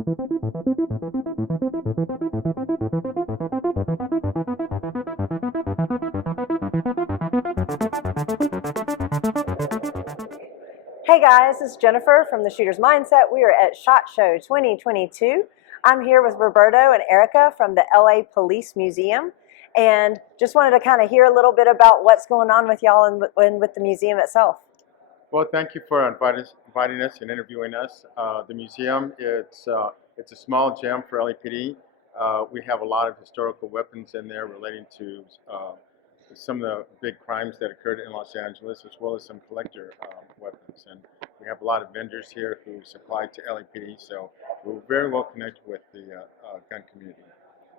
Hey guys, this is Jennifer from The Shooter's Mindset. We are at SHOT Show 2022. I'm here with Roberto and Erica from the LA Police Museum, and just wanted to kind of hear a little bit about what's going on with y'all and with the museum itself. Well, thank you for inviting us and interviewing us. The museum, it's a small gem for LAPD. We have a lot of historical weapons in there relating to some of the big crimes that occurred in Los Angeles, as well as some collector weapons. And we have a lot of vendors here who supply to LAPD, so we're very well connected with the gun community.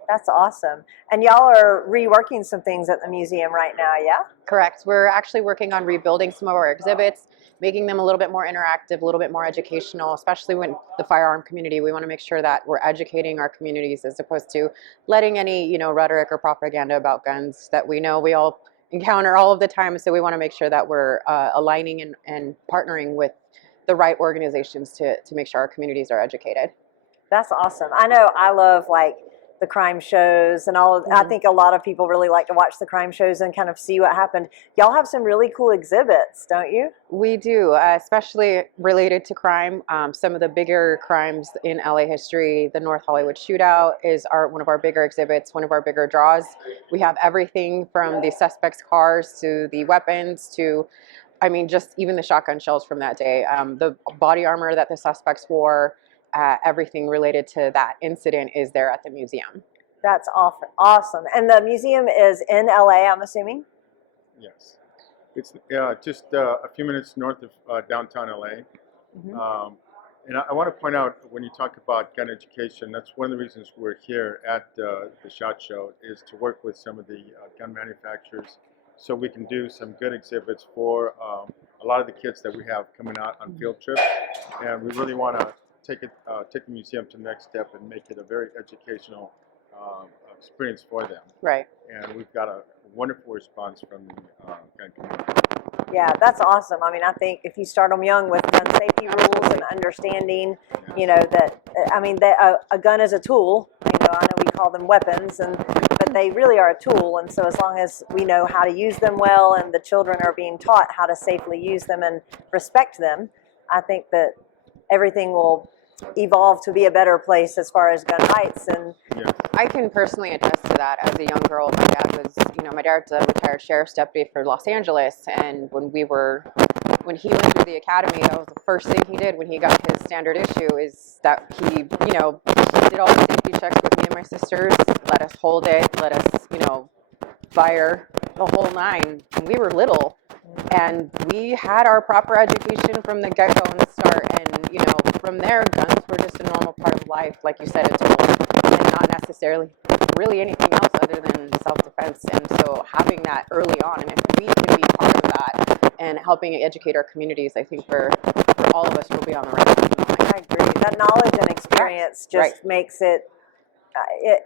That's awesome. And y'all are reworking some things at the museum right now, yeah? Correct. We're actually working on rebuilding some of our exhibits, making them a little bit more interactive, a little bit more educational, especially when the firearm community. We want to make sure that we're educating our communities as opposed to letting any, rhetoric or propaganda about guns that we know we all encounter all of the time. So we want to make sure that we're aligning and partnering with the right organizations to make sure our communities are educated. That's awesome. I know I love the crime shows and all of, I think a lot of people really like to watch the crime shows and kind of see what happened. Y'all have some really cool exhibits, don't you? We do, especially related to crime. Some of the bigger crimes in LA history, the North Hollywood shootout is one of our bigger exhibits, one of our bigger draws. We have everything from the suspects' cars to the weapons to, just even the shotgun shells from that day, the body armor that the suspects wore. Everything related to that incident is there at the museum. That's awesome. And the museum is in LA, I'm assuming? Yes. It's just a few minutes north of downtown LA. Mm-hmm. And I want to point out, when you talk about gun education, that's one of the reasons we're here at the SHOT Show, is to work with some of the gun manufacturers so we can do some good exhibits for a lot of the kids that we have coming out on field trips. And we really want to take the museum to the next step and make it a very educational experience for them. Right. And we've got a wonderful response from the gun community. Yeah, that's awesome. I think if you start them young with gun safety rules and understanding, that a gun is a tool. I know we call them weapons, but they really are a tool. And so as long as we know how to use them well and the children are being taught how to safely use them and respect them, I think that everything will evolve to be a better place as far as gun rights. And yes. I can personally attest to that. As a young girl, my dad's a retired sheriff's deputy for Los Angeles, and when he went through the academy, that was the first thing he did when he got his standard issue, is that he did all the safety checks with me and my sisters, let us hold it, let us fire, the whole nine. And we were little, and we had our proper education from the get-go and the start, and from there, guns were just a normal part of life, like you said, a tool, and not necessarily really anything else other than self-defense. And so having that early on, and if we can be part of that and helping educate our communities, I think all of us will be on the right path. I agree. That knowledge and experience just makes it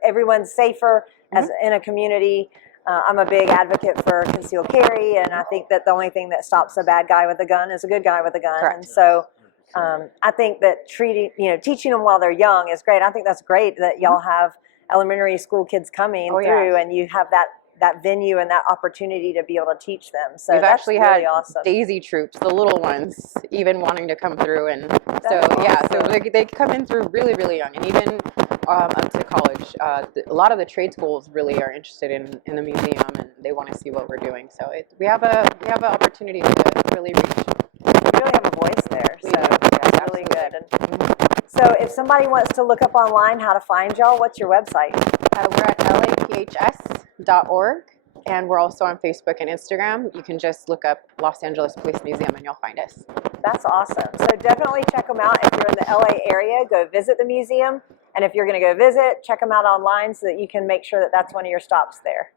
everyone's safer as in a community. I'm a big advocate for concealed carry, and I think that the only thing that stops a bad guy with a gun is a good guy with a gun. Correct. And so I think that teaching them while they're young is great. I think that's great that y'all have elementary school kids coming through, and you have that venue and that opportunity to be able to teach them. So we've that's actually really had awesome. Daisy troops, the little ones, even wanting to come through, and so they come in through really, really young, and even up to college. A lot of the trade schools really are interested in the museum, and they want to see what we're doing. So we have an opportunity to really reach. We really have a voice there, so that's really good. And so if somebody wants to look up online how to find y'all, what's your website? We're at laphs.org, and we're also on Facebook and Instagram. You can just look up Los Angeles Police Museum and you'll find us. That's awesome. So definitely check them out. If you're in the LA area, go visit the museum. And if you're going to go visit, check them out online so that you can make sure that that's one of your stops there.